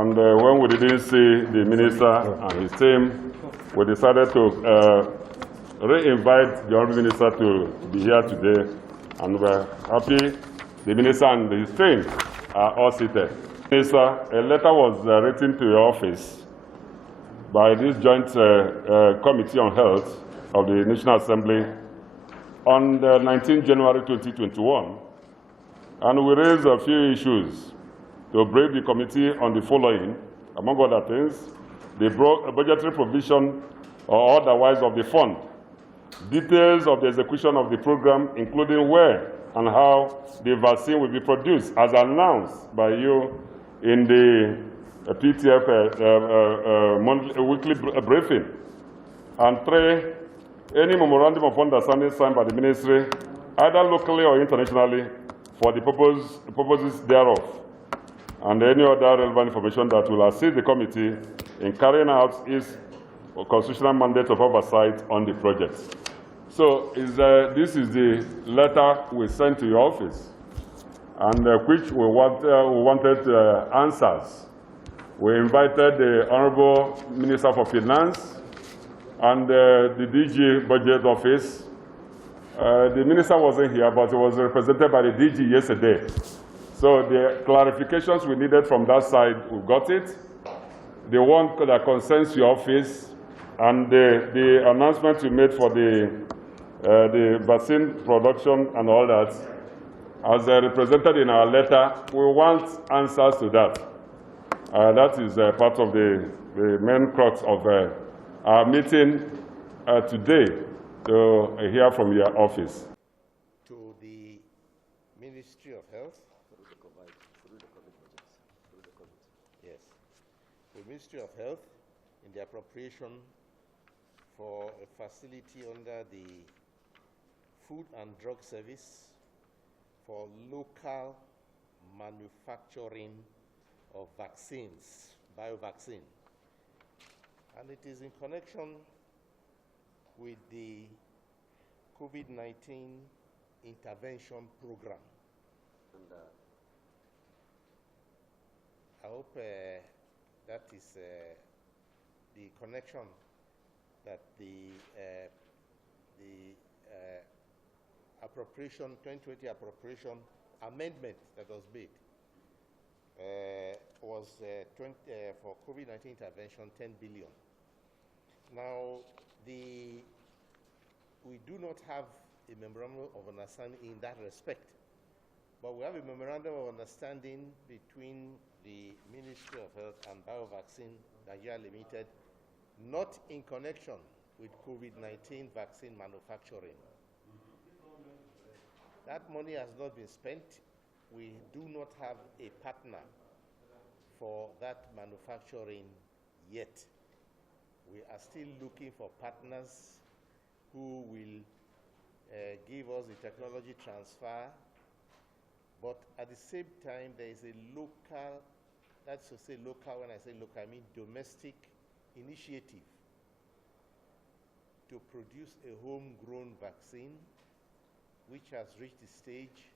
And when we didn't see the minister and his team, we decided to re-invite the Honourable Minister to be here today. And we're happy the minister and his team are all seated. Minister, a letter was written to your office by this joint Committee on Health of the National Assembly on the 19th January 2021. And we raised a few issues to brief the committee on the following, among other things: the budgetary provision or otherwise of the fund, details of the execution of the program, including where and how the vaccine will be produced, as announced by you in the PTF weekly briefing. And 3, any memorandum of understanding signed by the ministry, either locally or internationally, for the purposes thereof, and any other relevant information that will assist the committee in carrying out its constitutional mandate of oversight on the project. So this is the letter we sent to your office, and which we wanted answers. We invited the Honourable Minister for Finance and the DG Budget Office. The minister wasn't here, but he was represented by the DG yesterday. So the clarifications we needed from that side, we got it. The one that concerns your office and the announcement you made for the vaccine production and all that, as represented in our letter, we want answers to that. That is part of the main crux of our meeting today, to hear from your office. To the Ministry of Health. Yes. The Ministry of Health, in the appropriation for a facility under the Food and Drug Service for local manufacturing of vaccines, biovaccine. And it is in connection with the COVID-19 intervention program. And I hope that is the connection that the appropriation, 2020 appropriation amendment that was made was for COVID-19 intervention, 10 billion. Now, we do not have a memorandum of understanding in that respect, but we have a memorandum of understanding between the Ministry of Health and Biovaccine Nigeria Limited, not in connection with COVID-19 vaccine manufacturing. That money has not been spent. We do not have a partner for that manufacturing yet. We are still looking for partners who will give us the technology transfer, but at the same time, there is a local, that's to say local, when I say local, I mean domestic initiative to produce a homegrown vaccine which has reached the stage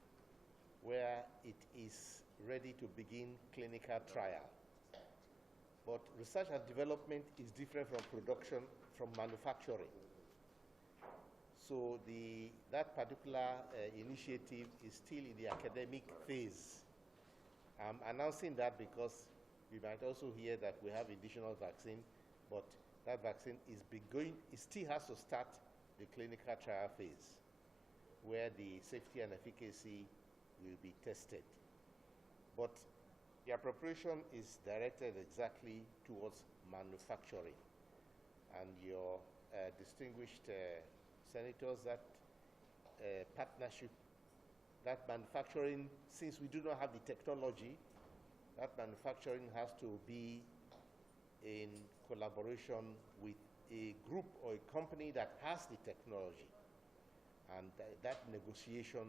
where it is ready to begin clinical trial. But research and development is different from production, from manufacturing. So that particular initiative is still in the academic phase. I'm announcing that because we might also hear that we have additional vaccine, but that vaccine is it still has to start the clinical trial phase, where the safety and efficacy will be tested. But the appropriation is directed exactly towards manufacturing. And your distinguished senators, that partnership, that manufacturing, since we do not have the technology, that manufacturing has to be in collaboration with a group or a company that has the technology. And that negotiation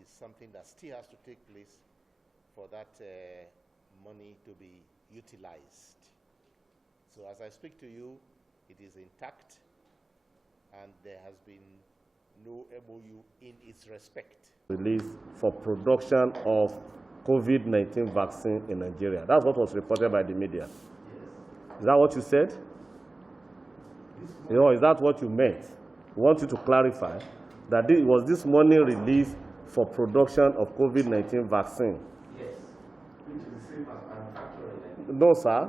is something that still has to take place for that money to be utilized. So as I speak to you, it is intact, and there has been no MOU in its respect. Release for production of COVID-19 vaccine in Nigeria. That's what was reported by the media. Is that what you said? Is that what you meant? We want you to clarify that was this money released for production of COVID-19 vaccine? Yes. Which is the same as manufacturing. No, sir.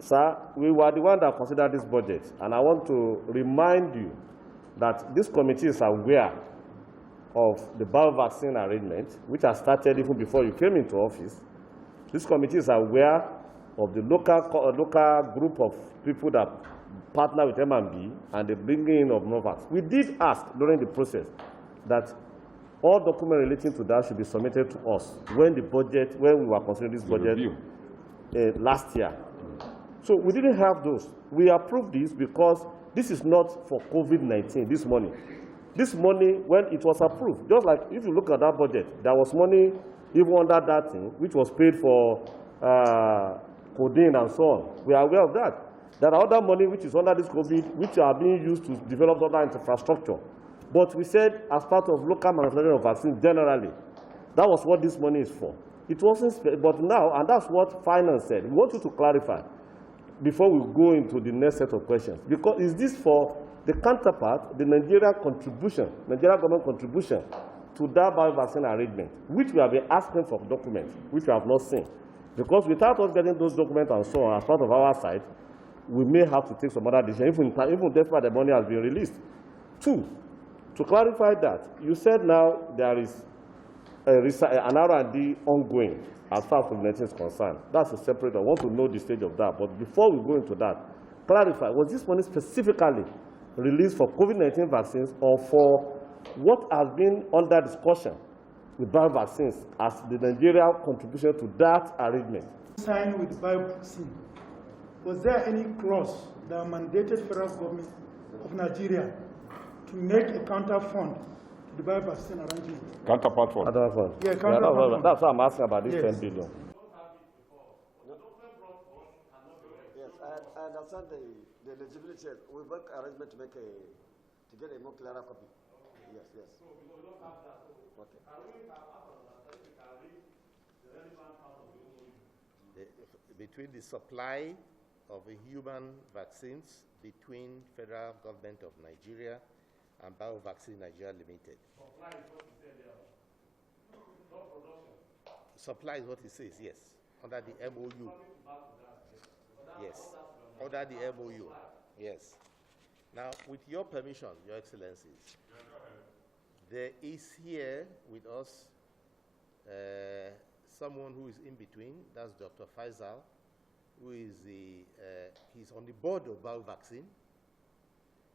Sir, we were the one that considered this budget, and I want to remind you that this committee is aware of the bio-vaccine arrangement, which has started even before you came into office. This committee is aware of the local group of people that partner with M&B and the bringing in of Novavax. We did ask during the process that all documents relating to that should be submitted to us when we were considering this budget last year. So we didn't have those. We approved this because this is not for COVID-19, this money. This money, when it was approved, just like if you look at that budget, there was money even under that thing, which was paid for codeine and so on. We are aware of that. There are other money which is under this COVID, which are being used to develop other infrastructure. But we said, as part of local manufacturing of vaccines generally, that was what this money is for. It wasn't, but now, and that's what finance said. We want you to clarify before we go into the next set of questions. Because is this for the counterpart, the Nigeria government contribution to that bio-vaccine arrangement, which we have been asking for documents, which we have not seen. Because without us getting those documents and so on as part of our side, we may have to take some other decision, even despite the money has been released. Two, to clarify that, you said now there is an R&D ongoing as far as COVID-19 is concerned. That's a separate, I want to know the stage of that. But before we go into that, clarify, was this money specifically released for COVID-19 vaccines or for what has been under discussion with bio-vaccines as the Nigeria contribution to that arrangement? Signed with bio-vaccine. Was there any clause that mandated federal government of Nigeria to make a counter fund to the bio-vaccine arrangement? Counterpart fund. Yeah, counterpart fund. That's what I'm asking about this 10 billion. Yes, I understand the eligibility. We work arrangement to get a more clearer copy. Yes, yes. Okay. Between the supply of human vaccines between federal government of Nigeria and Bio-Vaccine Nigeria Limited. Supply is what you said there. No production. Supply is what it says, yes. Under the MOU. Yes. Under the MOU. Yes. Now, with your permission, Your Excellencies, there is here with us someone who is in between. That's Dr. Faisal, who is he's on the board of Bio-Vaccine,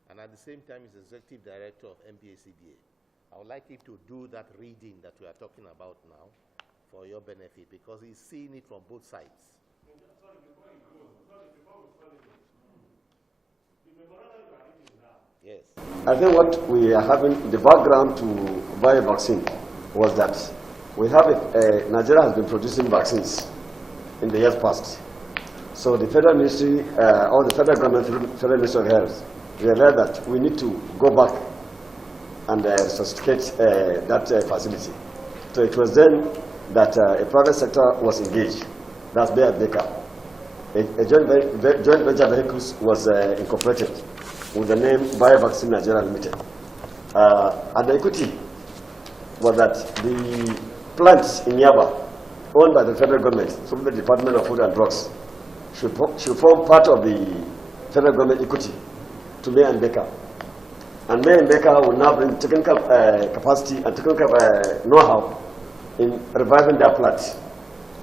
and at the same time is executive director of MPACDA. I would like him to do that reading that we are talking about now for your benefit, because he's seeing it from both sides. Sorry, before we call it, the memorandum you are reading now. Yes. I think what we are having, the background to bio-vaccine was that we have Nigeria has been producing vaccines in the years past. So the federal ministry, or the federal government, federal ministry of health, realized that we need to go back and resuscitate that facility. So it was then that a private sector was engaged. That's Bayer Baker. A joint venture vehicles was incorporated with the name Bio-Vaccine Nigeria Limited. And the equity was that the plants in Yaba, owned by the federal government, from the Department of Food and Drugs, should form part of the federal government equity to May and Baker. And May and Baker will now bring technical capacity and technical know-how in reviving their plants.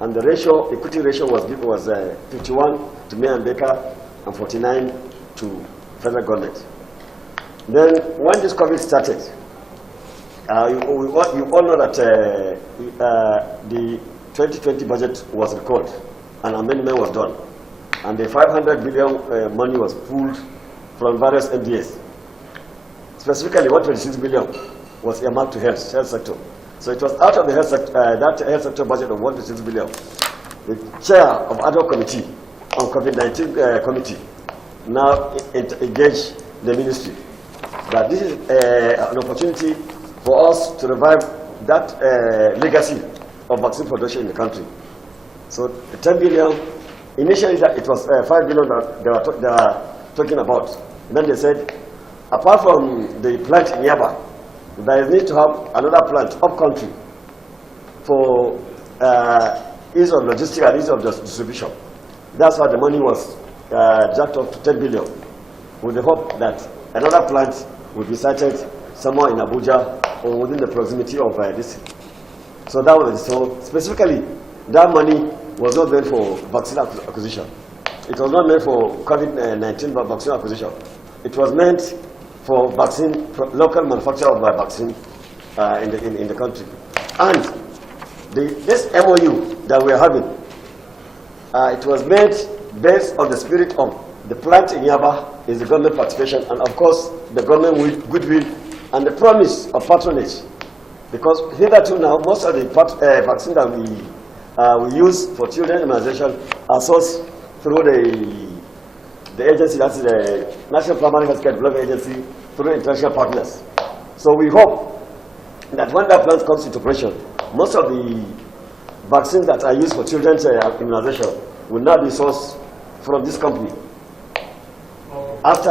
And the ratio, equity ratio was 51 to May and Baker and 49 to federal government. Then when this COVID started, you all know that the 2020 budget was recalled and amendment was done. And the 500 billion money was pulled from various NDAs. Specifically, 126 billion was earmarked to health sector. So it was out of the health sector, that health sector budget of 126 billion. The chair of ad hoc committee on COVID-19 committee now engaged the ministry that this is an opportunity for us to revive that legacy of vaccine production in the country. So the 10 billion, initially it was 5 billion that they were talking about. And then they said, apart from the plant in Yaba, there is need to have another plant up country for ease of logistics and ease of distribution. That's why the money was jacked up to 10 billion, with the hope that another plant will be sited somewhere in Abuja or within the proximity of this. So that was so specifically that money was not meant for vaccine acquisition. It was not meant for COVID-19 vaccine acquisition. It was meant for vaccine, local manufacture of vaccine in the country. And this MOU that we are having, it was made based on the spirit of the plant in Yaba is the government participation, and of course the government with goodwill and the promise of patronage. Because hitherto now, most of the vaccine that we use for children immunization are sourced through the agency, that's the National Primary Healthcare Development Agency, through international partners. So we hope that when that plant comes into operation, most of the vaccines that are used for children's immunization will not be sourced from this company after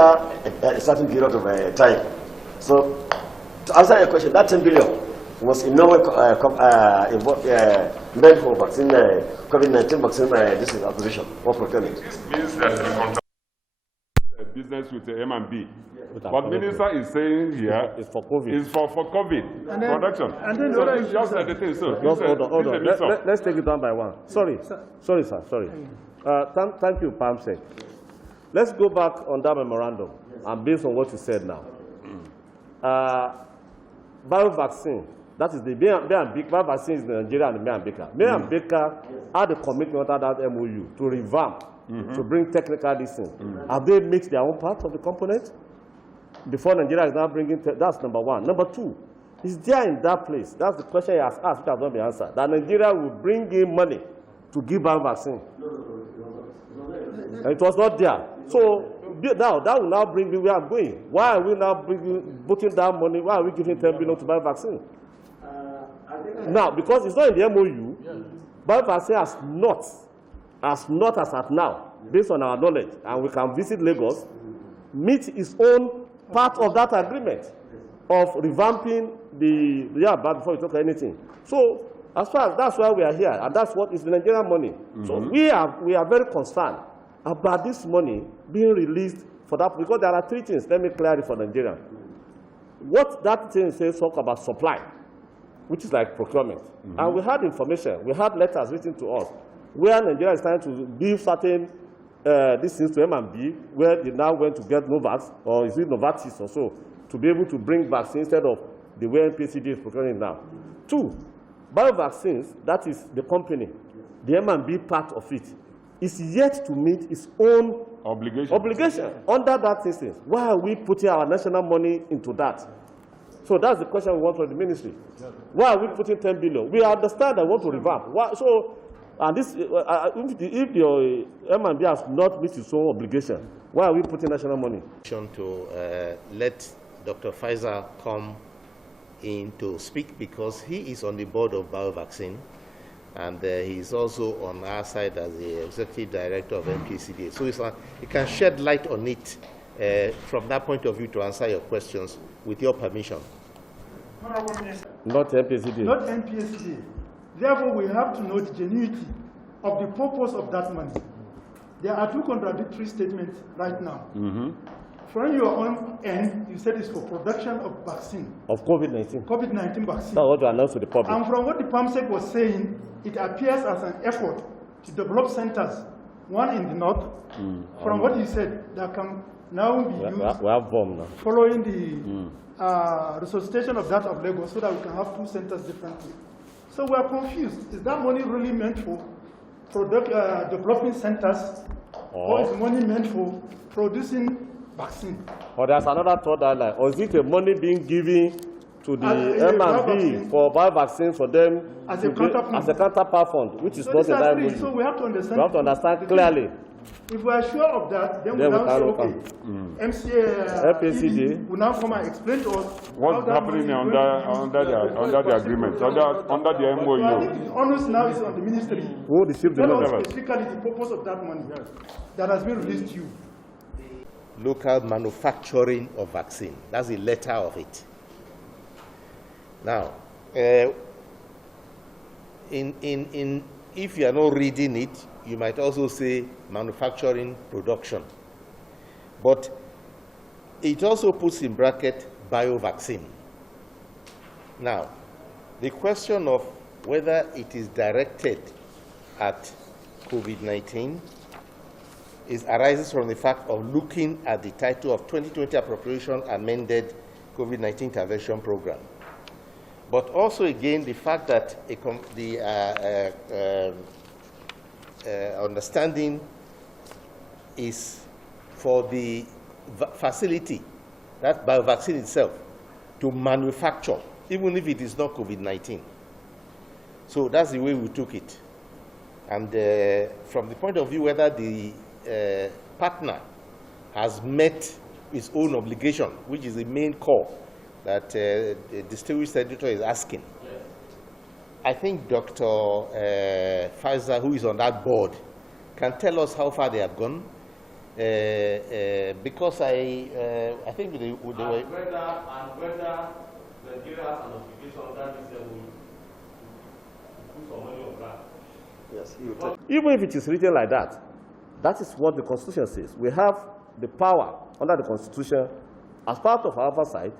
a certain period of time. So to answer your question, that 10 billion was in no way meant for vaccine, COVID-19 vaccine acquisition or procurement. This means that the contract business with the M&B. What Minister is saying here is for COVID. Is for COVID production. And then so it's just like the thing. So hold on. Let's take it one by one. Sorry, sir. Thank you, Pamsek. Let's go back on that memorandum and based on what you said now. Bio-vaccine, that is the bio-vaccine is in Nigeria and the Baker. Baker had a commitment under that MOU to revamp, to bring technical distance. Have they mixed their own part of the component? Before Nigeria is now bringing, that's number one. Number two, is there in that place, that's the question he has asked, which has not been answered, that Nigeria will bring in money to give bio-vaccine? And it was not there. So now that will now bring me where I'm going. Why are we now putting down money? Why are we giving 10 billion to buy vaccine? Now, because it's not in the MOU, buy vaccine has not as at now, based on our knowledge, and we can visit Lagos, meet its own part of that agreement of revamping but before we talk anything. So as far as that's why we are here, and that's what is the Nigerian money. So we are very concerned about this money being released for that, because there are three things. Let me clear it for Nigeria. What that thing says talk about supply, which is like procurement. And we had information, we had letters written to us, where Nigeria is trying to give certain these things to M&B, where they now went to get Novax, or is it Novartis or so, to be able to bring vaccine instead of the way NPCD is procuring now. Two, bio-vaccines, that is the company, the M&B part of it, is yet to meet its own obligation under that instance. Why are we putting our national money into that? So that's the question we want from the ministry. Why are we putting 10 billion? We understand that we want to revamp. So, and this, if your M&B has not met its own obligation, why are we putting national money? To let Dr. Pfizer come in to speak, because he is on the board of BioVaccine, and he's also on our side as the executive director of MPCDA. So he can shed light on it from that point of view to answer your questions, with your permission. Not MPCDA. Not MPCDA. Therefore, we have to know the genuinity of the purpose of that money. There are two contradictory statements right now. From your own end, you said it's for production of vaccine. Of COVID-19. COVID-19 vaccine. That's what you announced to the public. And from what the PAMSEC was saying, it appears as an effort to develop centers, one in the north. From what you said, that can now be used we have bomb now. Following the resuscitation of that of Lagos, so that we can have two centers differently. So we are confused. Is that money really meant for developing centers, or is money meant for producing vaccine? Or there's another thought that, like, or is it the money being given to the M&B for bio-vaccines for them as a counterpart fund, which is not in that. So we have to understand. We have to understand clearly. If we are sure of that, then we now say, okay, FACD will now come and explain to us what's happening under the agreement, under the So I MOU. think the onus now is on the ministry. who received the Tell us money. specifically the purpose of that money that has been released to you. Local manufacturing of vaccine. That's the letter of it. Now, if you are not reading it, you might also say manufacturing production. But it also puts in bracket biovaccine. Now, the question of whether it is directed at COVID-19 arises from the fact of looking at the title of 2020 Appropriation Amended COVID-19 Intervention Program. But also, again, the fact that the understanding is for the facility, that biovaccine itself, to manufacture, even if it is not COVID-19. So that's the way we took it. And from the point of view whether the partner has met its own obligation, which is the main core that the distinguished senator is asking. Yes. I think Dr. Pfizer, who is on that board, can tell us how far they have gone, because I think they were... whether Nigeria has an obligation that is put some money on that. Yes, even if it is written like that, that is what the Constitution says. We have the power under the Constitution, as part of our oversight,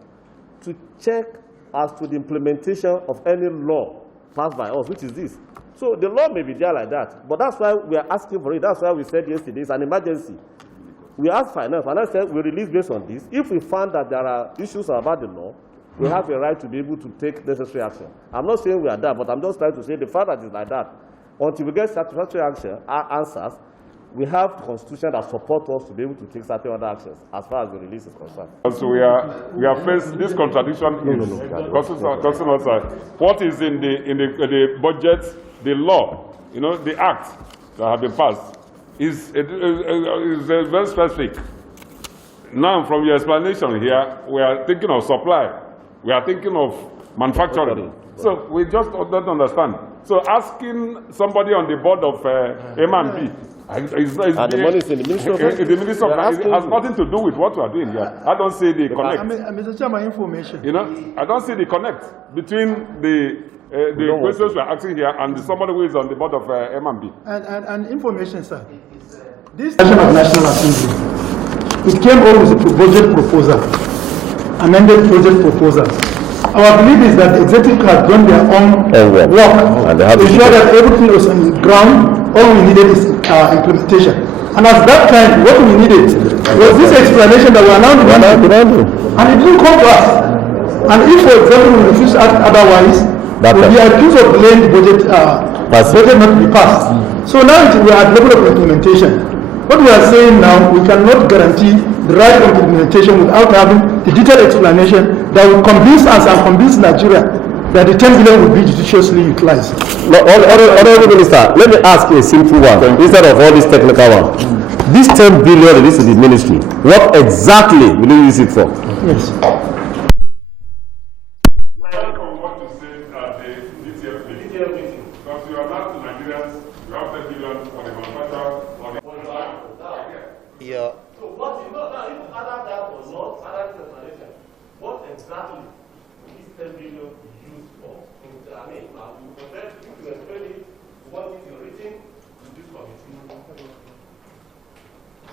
to check as to the implementation of any law passed by us, which is this. So the law may be there like that, but that's why we are asking for it. That's why we said yesterday it's an emergency. We asked finance. Finance said we release based on this. If we find that there are issues about the law, we have a right to be able to take necessary action. I'm not saying we are that, but I'm just trying to say the fact that it's like that, until we get satisfactory answers, we have the Constitution that supports us to be able to take certain other actions as far as the release is concerned. So we are facing this contradiction causing us what is in the budget, the law, the act that have been passed is very specific. Now, from your explanation here, we are thinking of supply, we are thinking of manufacturing. So we just don't understand. So asking somebody on the board of M&B, and the money is in the Ministry of Health. The Ministry of Health has nothing to do with what we are doing here. I don't see the connect. Mr. Chairman, information. I don't see the connect between the questions we are asking here and somebody who is on the board of M&B. And information, sir. This session of National Assembly, it came out with a budget proposal, amended project proposal. Our belief is that the executive has done their own work to ensure that everything was on the ground. All we needed is implementation. And at that time, what we needed was this explanation that we are now demanding. And it didn't come to us. And if, for example, we refuse to act otherwise, we'll be accused of delaying the budget, budget not to be passed. So now we are at the level of implementation. What we are saying now, we cannot guarantee the right of implementation without having the detailed explanation that will convince us and convince Nigeria that the 10 billion will be judiciously utilized. No, Honorable Minister, let me ask you a simple one instead of all this technical one. This 10 billion released to the ministry, what exactly will you use it for? Yes.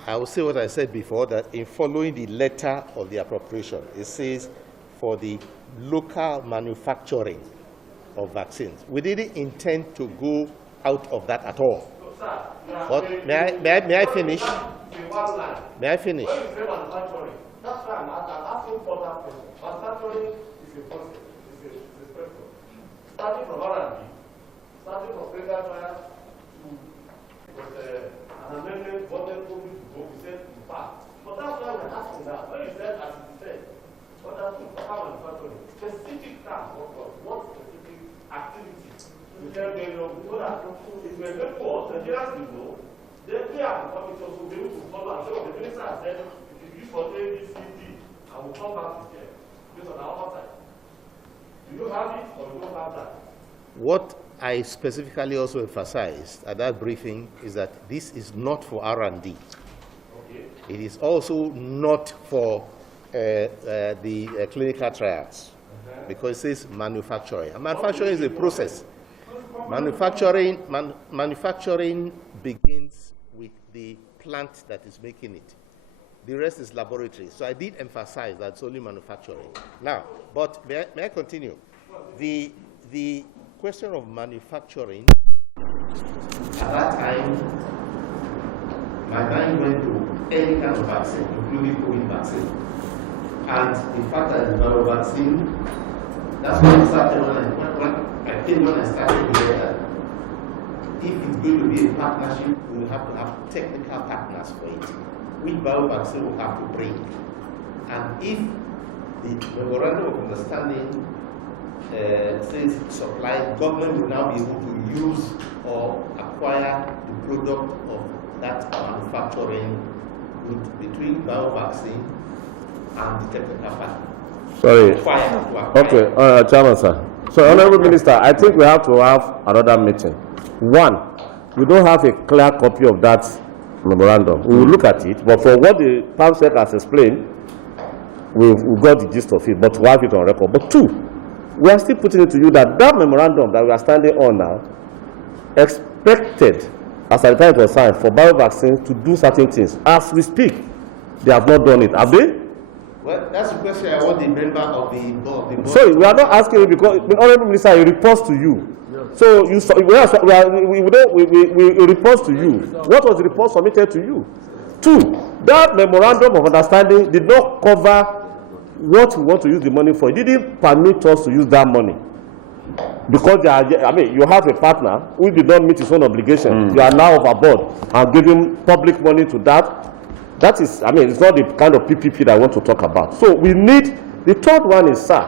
I will say what I said before, that in following the letter of the appropriation, it says for the local manufacturing of vaccines. We didn't intend to go out of that at all. But may I finish? May I finish? That's why I'm asking for that question. Manufacturing is a process, is a spectrum. Starting from R&D, starting from clinical trials to an amendment wanted to go, we said in fact. But that's why we're asking that. When you said, as you said, what does manufacturing? Specific term, what specific activity? We tell them, so that if we're going to Nigerians will know then we are the committee also be able to follow and say, the minister has said, if you use for A, B, C, D, I will come back to them based on our time. Do you have it or you don't have that? What I specifically also emphasized at that briefing is that this is not for R&D. Okay. It is also not for the clinical trials, because it says manufacturing. And manufacturing is a process. Manufacturing begins with the plant that is making it. The rest is laboratory. So I did emphasize that it's only manufacturing. Now, but may I continue? The question of manufacturing, at that time, my mind went to any kind of vaccine, including COVID vaccine. And the fact that the viral vaccine, that's when I started when I started here that if it's going to be a partnership, we will have to have technical partners for it, which viral vaccine will have to bring. And if the memorandum of understanding says supply, government will now be able to use or acquire the product of that manufacturing between viral vaccine and the technical partner. Sorry. Okay, Chairman, sir. So, Honorable Minister, I think we have to have another meeting. One, we don't have a clear copy of that memorandum. We will look at it, but for what the PAMSEC has explained, we've got the gist of it, but we have it on record. But two, we are still putting it to you that that memorandum that we are standing on now expected, as at the time it was signed, for bio-vaccines to do certain things. As we speak, they have not done it. Have they? Well, that's a question I want the member of the board. Sorry, we are not asking you because the Honorable Minister, it reports to you. Yes. So we report to you. What was the report submitted to you? Two, that memorandum of understanding did not cover what we want to use the money for. It didn't permit us to use that money. Because you have a partner who did not meet his own obligation. You are now overboard and giving public money to that. That is, it's not the kind of PPP that I want to talk about. So we need, the third one is, sir,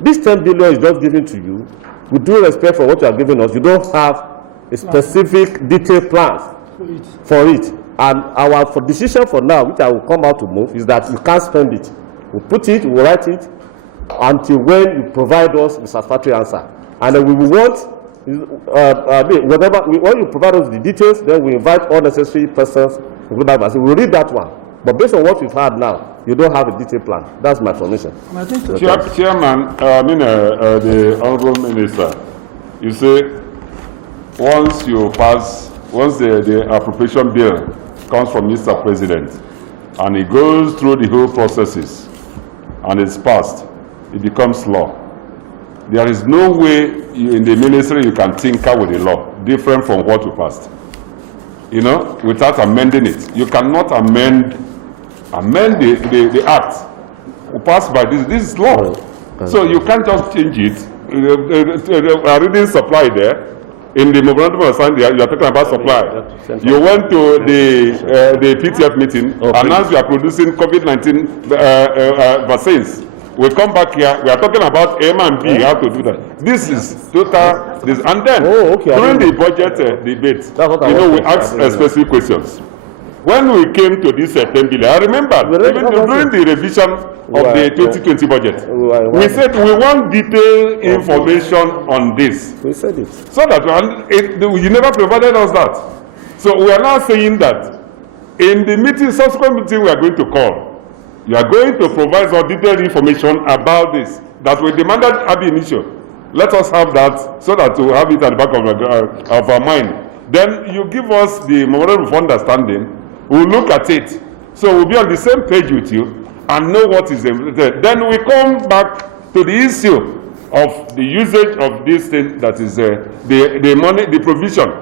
this 10 billion is just given to you. With due respect for what you are giving us, you don't have a specific detailed plan for it. And our decision for now, which I will come out to move, is that you can't spend it. We'll put it, we'll write it, until when you provide us with a satisfactory answer. And then we will want, when you provide us the details, then we invite all necessary persons. We'll read that one. But based on what we've had now, you don't have a detailed plan. That's my submission. Chairman, the Honorable Minister, you say once the appropriation bill comes from Mr. President and it goes through the whole processes and it's passed, it becomes law. There is no way in the ministry you can tinker with the law different from what we passed. Without amending it. You cannot amend the act passed by this. This is law. So you can't just change it. Reading supply there. In the memorandum of understanding, you are talking about supply. You went to the PTF meeting, announced you are producing COVID-19 vaccines. We come back here, we are talking about M and B, how to do that. This is total, and then during the budget debate, we asked specific questions. When we came to this 10 billion, I remember, even during the revision of the 2020 budget, we said we want detailed information on this. We said it. So that you never provided us that. So we are now saying that in the meeting, subsequent meeting we are going to call, you are going to provide us detailed information about this that we demanded at the initial. Let us have that so that we'll have it at the back of our mind. Then you give us the memorandum of understanding. We'll look at it. So we'll be on the same page with you and know what is there. Then we come back to the issue of the usage of this thing that is the money, the provision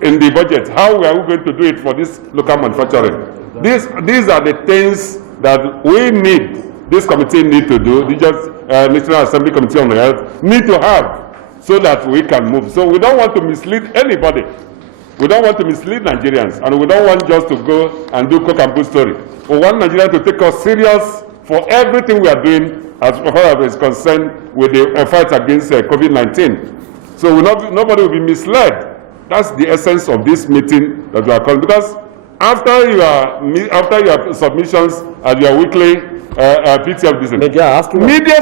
in the budget. How are we going to do it for this local manufacturing? These are the things that we need, this committee need to do, the National Assembly Committee on Health need to have so that we can move. So we don't want to mislead anybody. We don't want to mislead Nigerians, and we don't want just to go and do cock and bull story. We want Nigerians to take us serious for everything we are doing as far as is concerned with the fight against COVID-19. So nobody will be misled That's the essence of this meeting that we are calling. Because after your submissions at your weekly PTF business, media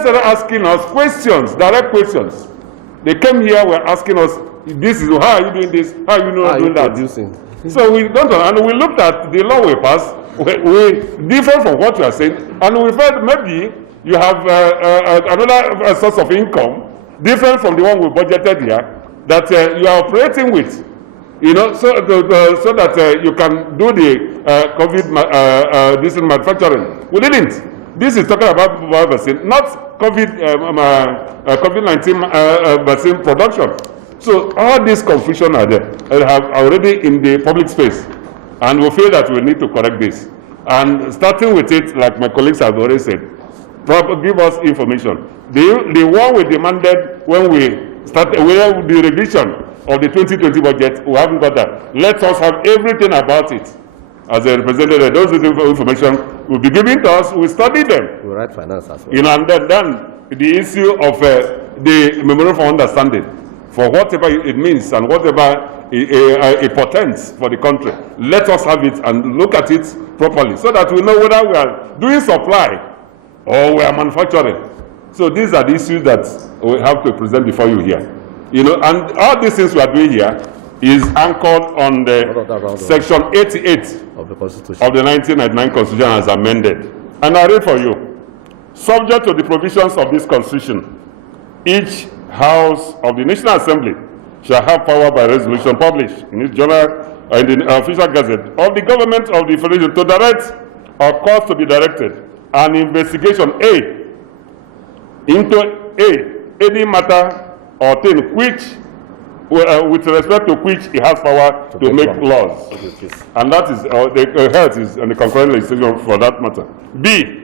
started asking us questions, direct questions. They came here, were asking us, "This is how are you doing this? How are you not doing that?" So we don't know, and we looked at the law we passed. We different from what you are saying, and we felt maybe you have another source of income different from the one we budgeted here that you are operating with, so that you can do the COVID this manufacturing. We didn't. This is talking about vaccine, not COVID-19 vaccine production. So all this confusion are there, have already in the public space, and we feel that we need to correct this. And starting with it, like my colleagues have already said, give us information. The one we demanded when we started with the revision of the 2020 budget, we haven't got that. Let us have everything about it. As a representative, those information will be given to us. We study them. We write finance as well. And then the issue of the memorandum of understanding, for whatever it means and whatever it portends for the country. Let us have it and look at it properly so that we know whether we are doing supply or we are manufacturing. So these are the issues that we have to present before you here. And all these things we are doing here is anchored on the section 88 of the Constitution of the 1999 Constitution as amended. And I read for you. Subject to the provisions of this Constitution, each House of the National Assembly shall have power by resolution published in its journal in the official gazette of the government of the Federation to direct or cause to be directed an investigation into any matter or thing which, with respect to which it has power to make laws. And that is the health is and the concurrent legislation for that matter. B,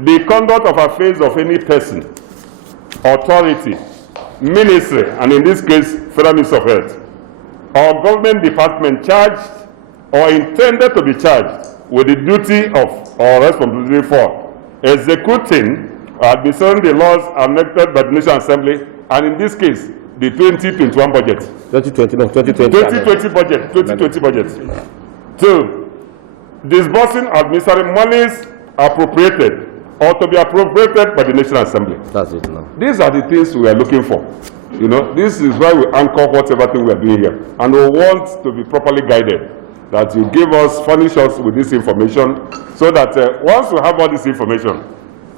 the conduct of affairs of any person, authority, ministry, and in this case, Federal Ministry of Health, or government department charged or intended to be charged with the duty of or responsibility for executing or administering the laws enacted by the National Assembly, and in this case, the 2021 budget. 2020 budget. 2, disbursing administering monies appropriated or to be appropriated by the National Assembly. That's it now. These are the things we are looking for. This is why we anchor whatever thing we are doing here. And we want to be properly guided, that you give us, furnish us with this information, so that once we have all this information,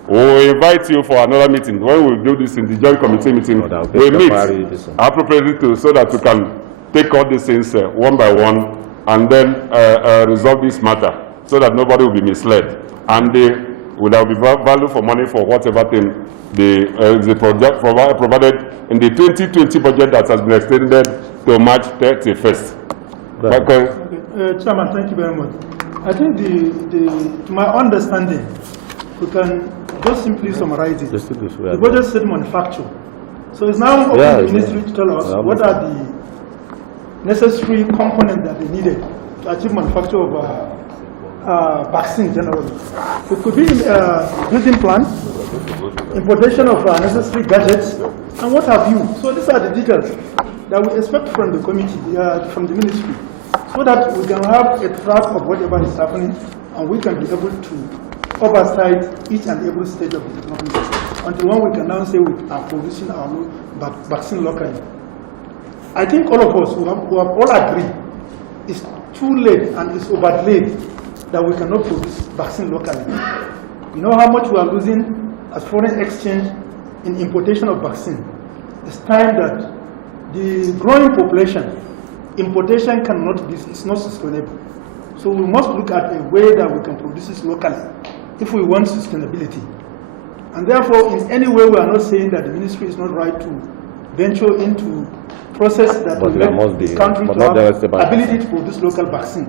we will invite you for another meeting. When we do this in the joint committee meeting, we meet appropriately so that we can take all these things one by one and then resolve this matter so that nobody will be misled. And there will be value for money for whatever thing the project provided in the 2020 budget that has been extended to March 31st. Right. Okay. Chairman, thank you very much. I think to my understanding, we can just simply summarize it. The budget said manufacture. So it's now up to the ministry to tell us what are the necessary components that they needed to achieve manufacture of vaccine generally. It could be building plant, importation of necessary gadgets, and what have you. So these are the details that we expect from the committee, from the ministry, so that we can have a track of whatever is happening, and we can be able to oversight each and every stage of the development until when we can now say we are producing our vaccine locally. I think all of us who have all agreed it's too late and it's overlaid that we cannot produce vaccine locally. You know how much we are losing as foreign exchange in importation of vaccine. It's time that the growing population, importation cannot be, it's not sustainable. So we must look at a way that we can produce this locally if we want sustainability. And therefore, in any way, we are not saying that the ministry is not right to venture into process that will make the country to have ability to produce local vaccine.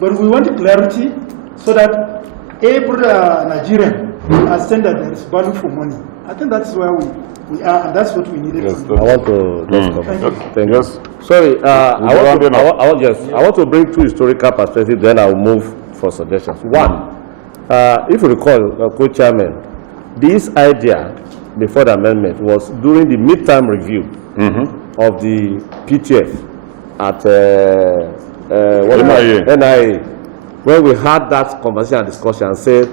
But we want clarity so that every Nigerian understand that there is value for money. I think that's where we are, and that's what we needed. Yes, I want to thank you. Sorry, I want to bring two historical perspectives, then I'll move for suggestions. One, if you recall, co-chairman, this idea before the amendment was during the midterm review of the PTF at NIA, when we had that conversation and discussion, said,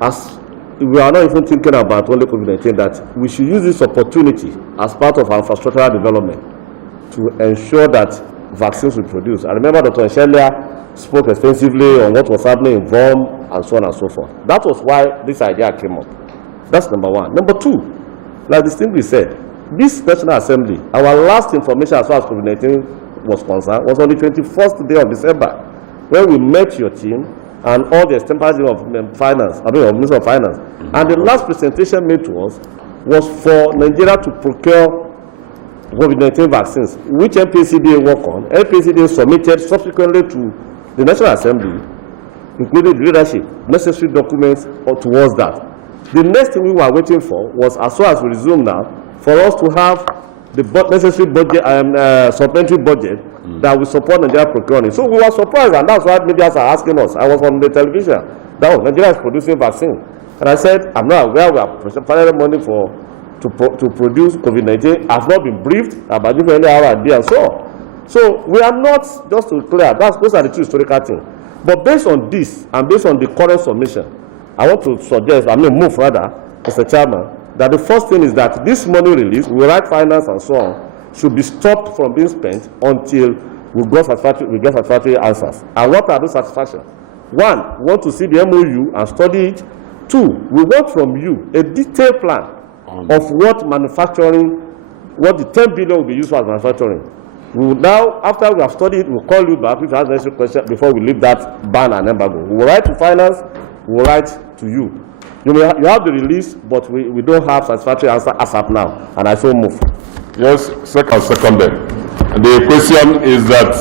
as we are not even thinking about only COVID-19, that we should use this opportunity as part of our infrastructural development to ensure that vaccines will produce. I remember Dr. Shelia spoke extensively on what was happening in VOM and so on and so forth. That was why this idea came up. That's number one. Number two, like distinguished said, this National Assembly, our last information as far as COVID-19 was concerned was on the 21st day of December, when we met your team and all the extemporaries of finance, of Minister of Finance. And the last presentation made to us was for Nigeria to procure COVID-19 vaccines, which MPCDA worked on. MPCDA submitted subsequently to the National Assembly, including leadership, necessary documents towards that. The next thing we were waiting for was, as soon as we resume now, for us to have the necessary budget and supplementary budget that will support Nigeria procuring. So we were surprised, and that's why media are asking us. I was on the television. That was Nigeria is producing vaccine, and I said, I'm not aware we are providing money to produce COVID-19. I've not been briefed about different idea and so on. So we are not, just to be clear, those are the two historical things. But based on this and based on the current submission, I want to suggest, move rather, Mr. Chairman, that the first thing is that this money release, we write finance and so on, should be stopped from being spent until we get satisfactory answers. And what are those satisfactions? One, we want to see the MOU and study it. Two, we want from you a detailed plan of what the 10 billion will be used for as manufacturing. We will now, after we have studied it, we'll call you back if you have necessary question before we leave that ban and embargo. We will write to finance, we will write to you. You have the release, but we don't have satisfactory answer as of now, and I so move. Yes, seconded. The question is that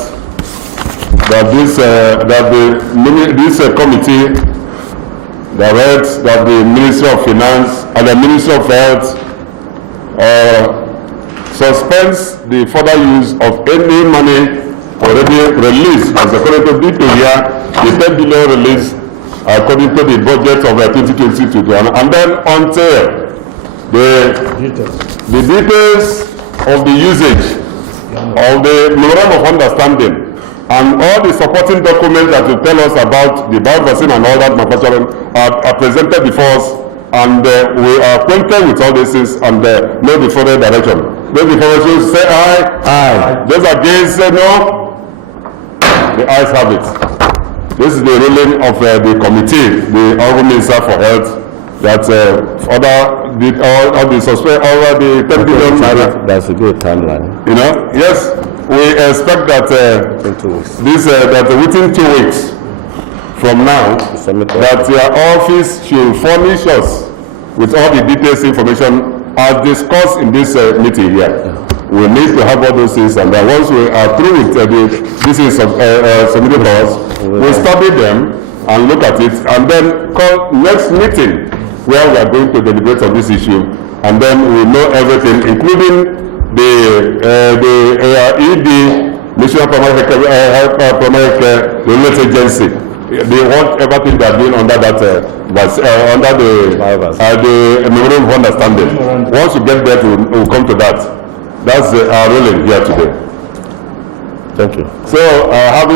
this committee directs that the Ministry of Finance and the Ministry of Health suspends the further use of any money already released, as according to the 10 billion release according to the budget of 2022, and then until the details of the usage of the memorandum of understanding and all the supporting documents that will tell us about the vaccine and all that manufacturing are presented before us, and we are acquainted with all these things and know the further direction. Those before us say aye. Aye. Those against say no. The ayes have it. This is the ruling of the committee, the Honorable Minister for Health, that all the suspect over the 10 billion. That's a good timeline. You know, yes, we expect that that within 2 weeks from now, that your office should furnish us with all the details information as discussed in this meeting here. Yeah. We need to have all those things, and then once we are through with this is submitted for us, we study them and look at it, and then call next meeting where we are going to deliberate on this issue, and then we know everything, including the ED, National Primary Care Related Agency. They want everything they are doing under that under the memorandum of understanding. Once you get there, we'll come to that. That's our ruling here today. Thank you. So having